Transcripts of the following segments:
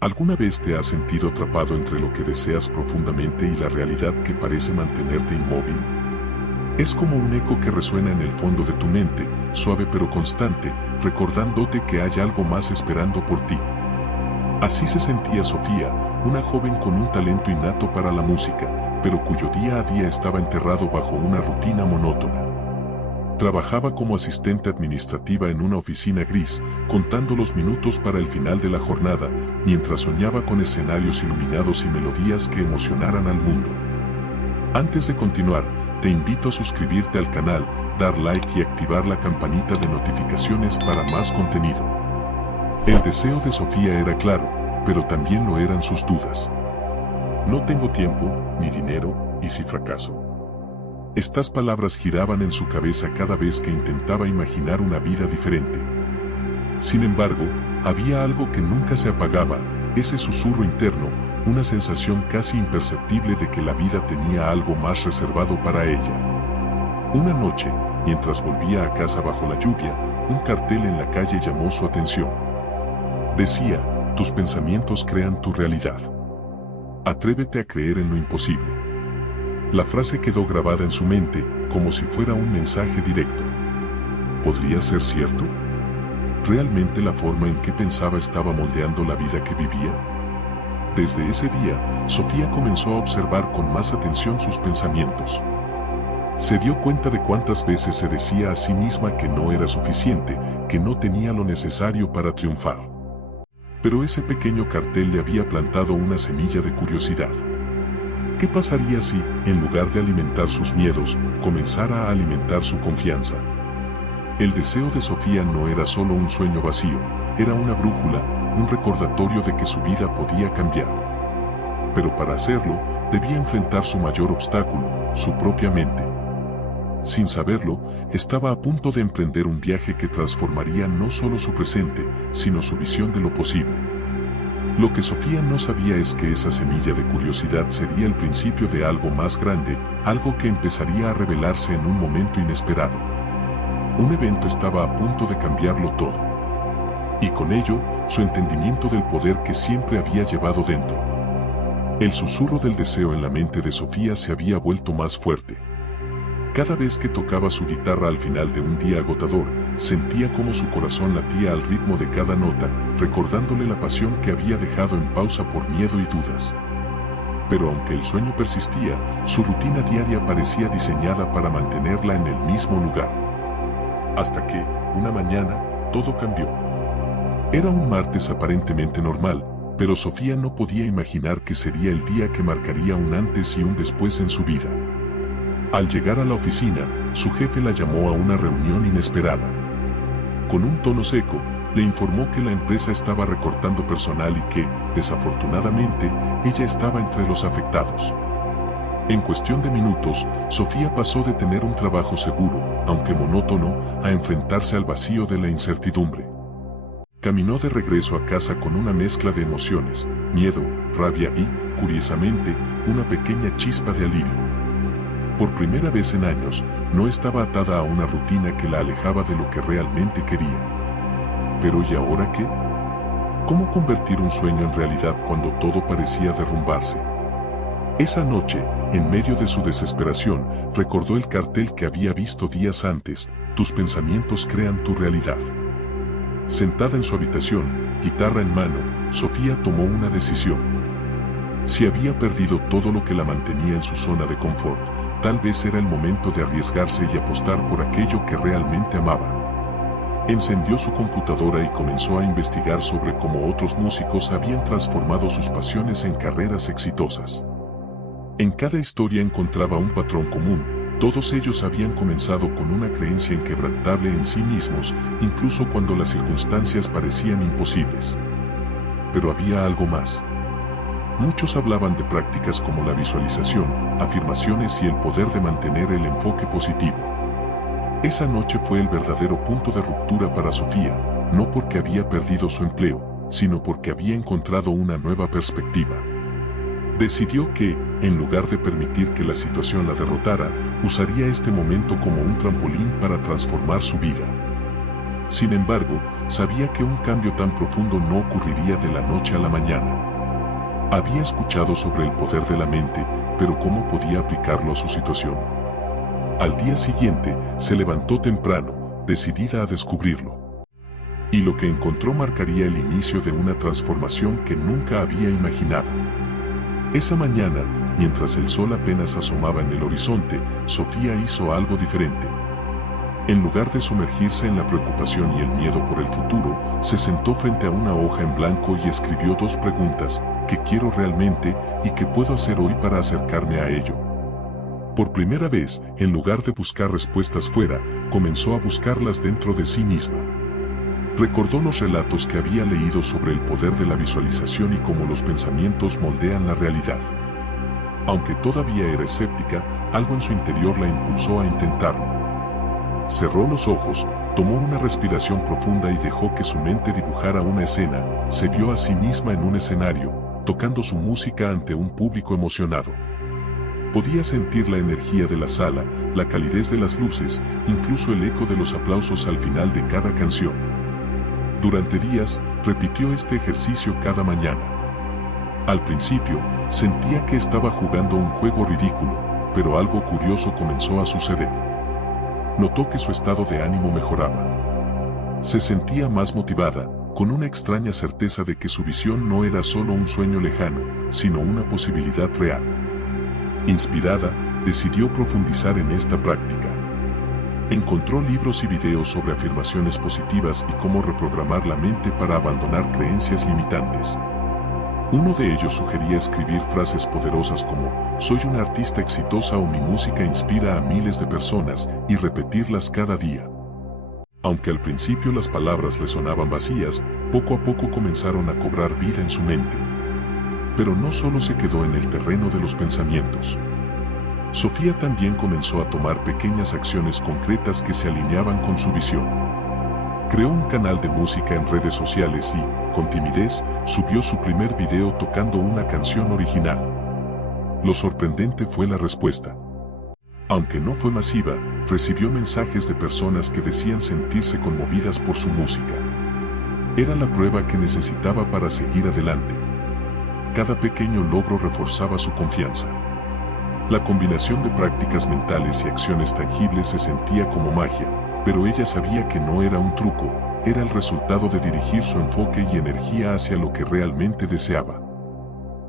¿Alguna vez te has sentido atrapado entre lo que deseas profundamente y la realidad que parece mantenerte inmóvil? Es como un eco que resuena en el fondo de tu mente, suave pero constante, recordándote que hay algo más esperando por ti. Así se sentía Sofía, una joven con un talento innato para la música, pero cuyo día a día estaba enterrado bajo una rutina monótona. Trabajaba como asistente administrativa en una oficina gris, contando los minutos para el final de la jornada, mientras soñaba con escenarios iluminados y melodías que emocionaran al mundo. Antes de continuar, te invito a suscribirte al canal, dar like y activar la campanita de notificaciones para más contenido. El deseo de Sofía era claro, pero también lo eran sus dudas. No tengo tiempo, ni dinero, ¿y si fracaso? Estas palabras giraban en su cabeza cada vez que intentaba imaginar una vida diferente. Sin embargo, había algo que nunca se apagaba, ese susurro interno, una sensación casi imperceptible de que la vida tenía algo más reservado para ella. Una noche, mientras volvía a casa bajo la lluvia, un cartel en la calle llamó su atención. Decía, tus pensamientos crean tu realidad. Atrévete a creer en lo imposible. La frase quedó grabada en su mente, como si fuera un mensaje directo. ¿Podría ser cierto? ¿Realmente la forma en que pensaba estaba moldeando la vida que vivía? Desde ese día, Sofía comenzó a observar con más atención sus pensamientos. Se dio cuenta de cuántas veces se decía a sí misma que no era suficiente, que no tenía lo necesario para triunfar. Pero ese pequeño cartel le había plantado una semilla de curiosidad. ¿Qué pasaría si, en lugar de alimentar sus miedos, comenzara a alimentar su confianza? El deseo de Sofía no era solo un sueño vacío, era una brújula, un recordatorio de que su vida podía cambiar. Pero para hacerlo, debía enfrentar su mayor obstáculo, su propia mente. Sin saberlo, estaba a punto de emprender un viaje que transformaría no solo su presente, sino su visión de lo posible. Lo que Sofía no sabía es que esa semilla de curiosidad sería el principio de algo más grande, algo que empezaría a revelarse en un momento inesperado. Un evento estaba a punto de cambiarlo todo. Y con ello, su entendimiento del poder que siempre había llevado dentro. El susurro del deseo en la mente de Sofía se había vuelto más fuerte. Cada vez que tocaba su guitarra al final de un día agotador, sentía como su corazón latía al ritmo de cada nota, recordándole la pasión que había dejado en pausa por miedo y dudas. Pero aunque el sueño persistía, su rutina diaria parecía diseñada para mantenerla en el mismo lugar. Hasta que, una mañana, todo cambió. Era un martes aparentemente normal, pero Sofía no podía imaginar que sería el día que marcaría un antes y un después en su vida. Al llegar a la oficina, su jefe la llamó a una reunión inesperada. Con un tono seco, le informó que la empresa estaba recortando personal y que, desafortunadamente, ella estaba entre los afectados. En cuestión de minutos, Sofía pasó de tener un trabajo seguro, aunque monótono, a enfrentarse al vacío de la incertidumbre. Caminó de regreso a casa con una mezcla de emociones, miedo, rabia y, curiosamente, una pequeña chispa de alivio. Por primera vez en años, no estaba atada a una rutina que la alejaba de lo que realmente quería. ¿Pero y ahora qué? ¿Cómo convertir un sueño en realidad cuando todo parecía derrumbarse? Esa noche, en medio de su desesperación, recordó el cartel que había visto días antes: tus pensamientos crean tu realidad. Sentada en su habitación, guitarra en mano, Sofía tomó una decisión. Si había perdido todo lo que la mantenía en su zona de confort, tal vez era el momento de arriesgarse y apostar por aquello que realmente amaba. Encendió su computadora y comenzó a investigar sobre cómo otros músicos habían transformado sus pasiones en carreras exitosas. En cada historia encontraba un patrón común: todos ellos habían comenzado con una creencia inquebrantable en sí mismos, incluso cuando las circunstancias parecían imposibles. Pero había algo más. Muchos hablaban de prácticas como la visualización, afirmaciones y el poder de mantener el enfoque positivo. Esa noche fue el verdadero punto de ruptura para Sofía, no porque había perdido su empleo, sino porque había encontrado una nueva perspectiva. Decidió que, en lugar de permitir que la situación la derrotara, usaría este momento como un trampolín para transformar su vida. Sin embargo, sabía que un cambio tan profundo no ocurriría de la noche a la mañana. Había escuchado sobre el poder de la mente, pero ¿cómo podía aplicarlo a su situación? Al día siguiente, se levantó temprano, decidida a descubrirlo. Y lo que encontró marcaría el inicio de una transformación que nunca había imaginado. Esa mañana, mientras el sol apenas asomaba en el horizonte, Sofía hizo algo diferente. En lugar de sumergirse en la preocupación y el miedo por el futuro, se sentó frente a una hoja en blanco y escribió 2 preguntas: ¿qué quiero realmente y qué puedo hacer hoy para acercarme a ello? Por primera vez, en lugar de buscar respuestas fuera, comenzó a buscarlas dentro de sí misma. Recordó los relatos que había leído sobre el poder de la visualización y cómo los pensamientos moldean la realidad. Aunque todavía era escéptica, algo en su interior la impulsó a intentarlo. Cerró los ojos, tomó una respiración profunda y dejó que su mente dibujara una escena. Se vio a sí misma en un escenario, tocando su música ante un público emocionado. Podía sentir la energía de la sala, la calidez de las luces, incluso el eco de los aplausos al final de cada canción. Durante días, repitió este ejercicio cada mañana. Al principio, sentía que estaba jugando un juego ridículo, pero algo curioso comenzó a suceder. Notó que su estado de ánimo mejoraba. Se sentía más motivada, con una extraña certeza de que su visión no era solo un sueño lejano, sino una posibilidad real. Inspirada, decidió profundizar en esta práctica. Encontró libros y videos sobre afirmaciones positivas y cómo reprogramar la mente para abandonar creencias limitantes. Uno de ellos sugería escribir frases poderosas como «Soy una artista exitosa» o «Mi música inspira a miles de personas» y repetirlas cada día. Aunque al principio las palabras le sonaban vacías, poco a poco comenzaron a cobrar vida en su mente. Pero no solo se quedó en el terreno de los pensamientos. Sofía también comenzó a tomar pequeñas acciones concretas que se alineaban con su visión. Creó un canal de música en redes sociales y, con timidez, subió su primer video tocando una canción original. Lo sorprendente fue la respuesta. Aunque no fue masiva, recibió mensajes de personas que decían sentirse conmovidas por su música. Era la prueba que necesitaba para seguir adelante. Cada pequeño logro reforzaba su confianza. La combinación de prácticas mentales y acciones tangibles se sentía como magia, pero ella sabía que no era un truco, era el resultado de dirigir su enfoque y energía hacia lo que realmente deseaba.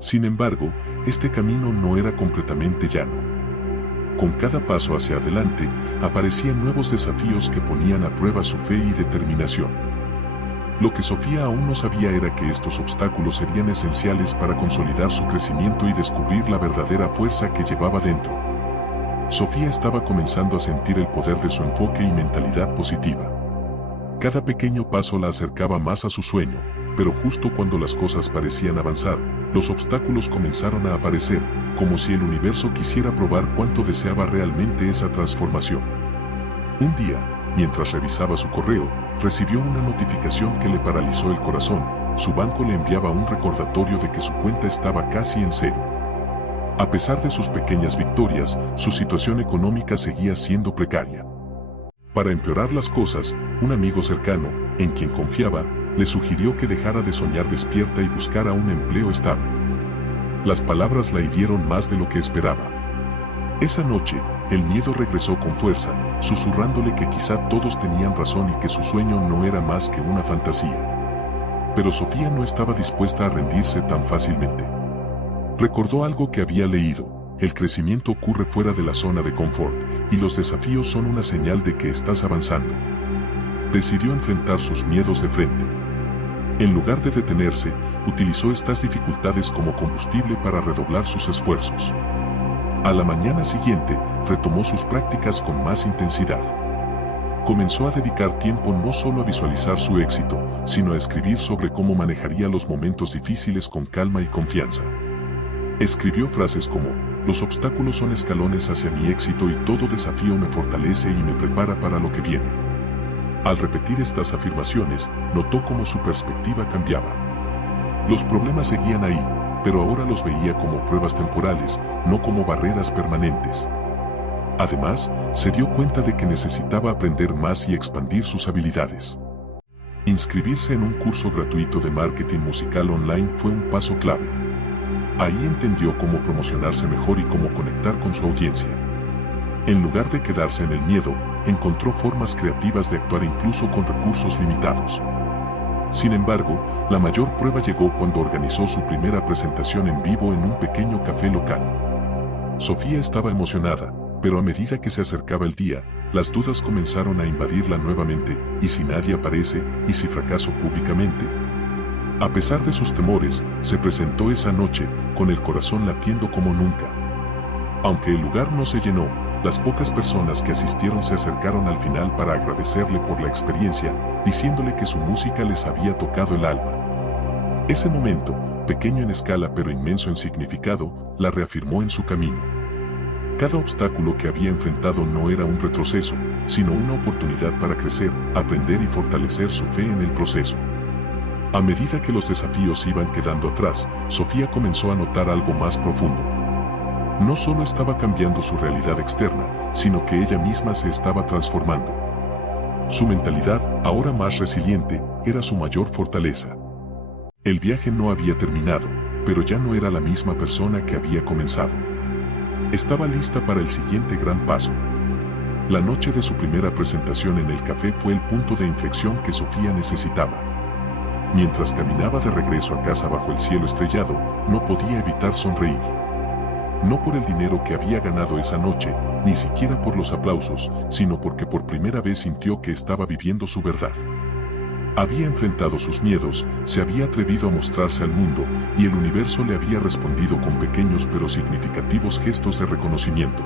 Sin embargo, este camino no era completamente llano. Con cada paso hacia adelante, aparecían nuevos desafíos que ponían a prueba su fe y determinación. Lo que Sofía aún no sabía era que estos obstáculos serían esenciales para consolidar su crecimiento y descubrir la verdadera fuerza que llevaba dentro. Sofía estaba comenzando a sentir el poder de su enfoque y mentalidad positiva. Cada pequeño paso la acercaba más a su sueño, pero justo cuando las cosas parecían avanzar, los obstáculos comenzaron a aparecer, como si el universo quisiera probar cuánto deseaba realmente esa transformación. Un día, mientras revisaba su correo, recibió una notificación que le paralizó el corazón. Su banco le enviaba un recordatorio de que su cuenta estaba casi en cero. A pesar de sus pequeñas victorias, su situación económica seguía siendo precaria. Para empeorar las cosas, un amigo cercano, en quien confiaba, le sugirió que dejara de soñar despierta y buscara un empleo estable. Las palabras la hirieron más de lo que esperaba. Esa noche, el miedo regresó con fuerza, susurrándole que quizá todos tenían razón y que su sueño no era más que una fantasía. Pero Sofía no estaba dispuesta a rendirse tan fácilmente. Recordó algo que había leído: el crecimiento ocurre fuera de la zona de confort, y los desafíos son una señal de que estás avanzando. Decidió enfrentar sus miedos de frente. En lugar de detenerse, utilizó estas dificultades como combustible para redoblar sus esfuerzos. A la mañana siguiente, retomó sus prácticas con más intensidad. Comenzó a dedicar tiempo no solo a visualizar su éxito, sino a escribir sobre cómo manejaría los momentos difíciles con calma y confianza. Escribió frases como: los obstáculos son escalones hacia mi éxito y todo desafío me fortalece y me prepara para lo que viene. Al repetir estas afirmaciones, notó cómo su perspectiva cambiaba. Los problemas seguían ahí, pero ahora los veía como pruebas temporales, no como barreras permanentes. Además, se dio cuenta de que necesitaba aprender más y expandir sus habilidades. Inscribirse en un curso gratuito de marketing musical online fue un paso clave. Ahí entendió cómo promocionarse mejor y cómo conectar con su audiencia. En lugar de quedarse en el miedo, encontró formas creativas de actuar incluso con recursos limitados. Sin embargo, la mayor prueba llegó cuando organizó su primera presentación en vivo en un pequeño café local. Sofía estaba emocionada, pero a medida que se acercaba el día, las dudas comenzaron a invadirla nuevamente. ¿Y si nadie aparece? ¿Y si fracaso públicamente? A pesar de sus temores, se presentó esa noche, con el corazón latiendo como nunca. Aunque el lugar no se llenó, las pocas personas que asistieron se acercaron al final para agradecerle por la experiencia, diciéndole que su música les había tocado el alma. Ese momento, pequeño en escala pero inmenso en significado, la reafirmó en su camino. Cada obstáculo que había enfrentado no era un retroceso, sino una oportunidad para crecer, aprender y fortalecer su fe en el proceso. A medida que los desafíos iban quedando atrás, Sofía comenzó a notar algo más profundo. No solo estaba cambiando su realidad externa, sino que ella misma se estaba transformando. Su mentalidad, ahora más resiliente, era su mayor fortaleza. El viaje no había terminado, pero ya no era la misma persona que había comenzado. Estaba lista para el siguiente gran paso. La noche de su primera presentación en el café fue el punto de inflexión que Sofía necesitaba. Mientras caminaba de regreso a casa bajo el cielo estrellado, no podía evitar sonreír. No por el dinero que había ganado esa noche, ni siquiera por los aplausos, sino porque por primera vez sintió que estaba viviendo su verdad. Había enfrentado sus miedos, se había atrevido a mostrarse al mundo, y el universo le había respondido con pequeños pero significativos gestos de reconocimiento.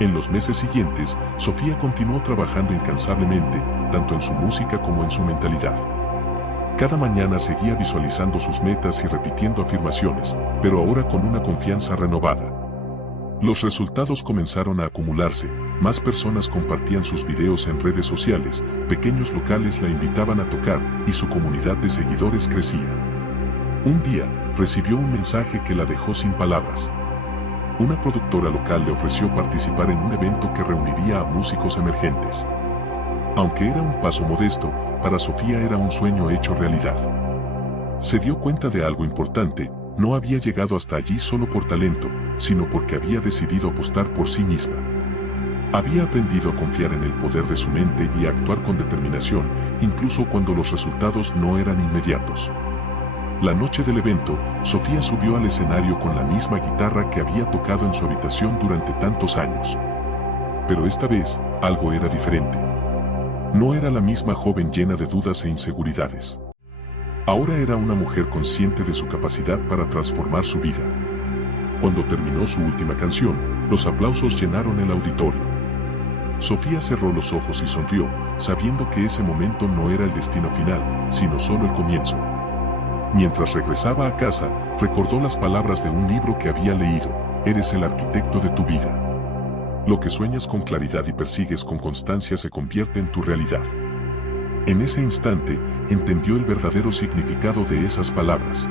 En los meses siguientes, Sofía continuó trabajando incansablemente, tanto en su música como en su mentalidad. Cada mañana seguía visualizando sus metas y repitiendo afirmaciones, pero ahora con una confianza renovada. Los resultados comenzaron a acumularse, más personas compartían sus videos en redes sociales, pequeños locales la invitaban a tocar y su comunidad de seguidores crecía. Un día, recibió un mensaje que la dejó sin palabras. Una productora local le ofreció participar en un evento que reuniría a músicos emergentes. Aunque era un paso modesto, para Sofía era un sueño hecho realidad. Se dio cuenta de algo importante, no había llegado hasta allí solo por talento, sino porque había decidido apostar por sí misma. Había aprendido a confiar en el poder de su mente y a actuar con determinación, incluso cuando los resultados no eran inmediatos. La noche del evento, Sofía subió al escenario con la misma guitarra que había tocado en su habitación durante tantos años. Pero esta vez, algo era diferente. No era la misma joven llena de dudas e inseguridades. Ahora era una mujer consciente de su capacidad para transformar su vida. Cuando terminó su última canción, los aplausos llenaron el auditorio. Sofía cerró los ojos y sonrió, sabiendo que ese momento no era el destino final, sino solo el comienzo. Mientras regresaba a casa, recordó las palabras de un libro que había leído: eres el arquitecto de tu vida. Lo que sueñas con claridad y persigues con constancia se convierte en tu realidad. En ese instante, entendió el verdadero significado de esas palabras.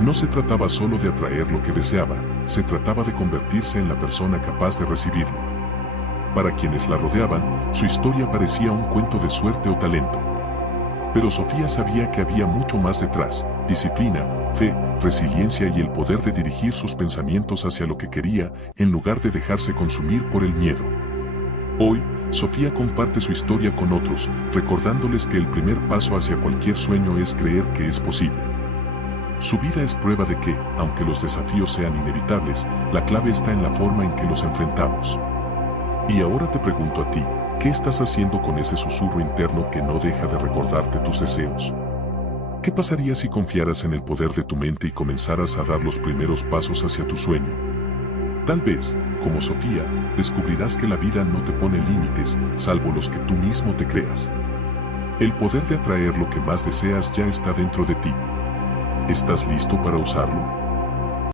No se trataba solo de atraer lo que deseaba, se trataba de convertirse en la persona capaz de recibirlo. Para quienes la rodeaban, su historia parecía un cuento de suerte o talento. Pero Sofía sabía que había mucho más detrás: disciplina, fe, resiliencia y el poder de dirigir sus pensamientos hacia lo que quería, en lugar de dejarse consumir por el miedo. Hoy, Sofía comparte su historia con otros, recordándoles que el primer paso hacia cualquier sueño es creer que es posible. Su vida es prueba de que, aunque los desafíos sean inevitables, la clave está en la forma en que los enfrentamos. Y ahora te pregunto a ti, ¿qué estás haciendo con ese susurro interno que no deja de recordarte tus deseos? ¿Qué pasaría si confiaras en el poder de tu mente y comenzaras a dar los primeros pasos hacia tu sueño? Tal vez, como Sofía, descubrirás que la vida no te pone límites, salvo los que tú mismo te creas. El poder de atraer lo que más deseas ya está dentro de ti. ¿Estás listo para usarlo?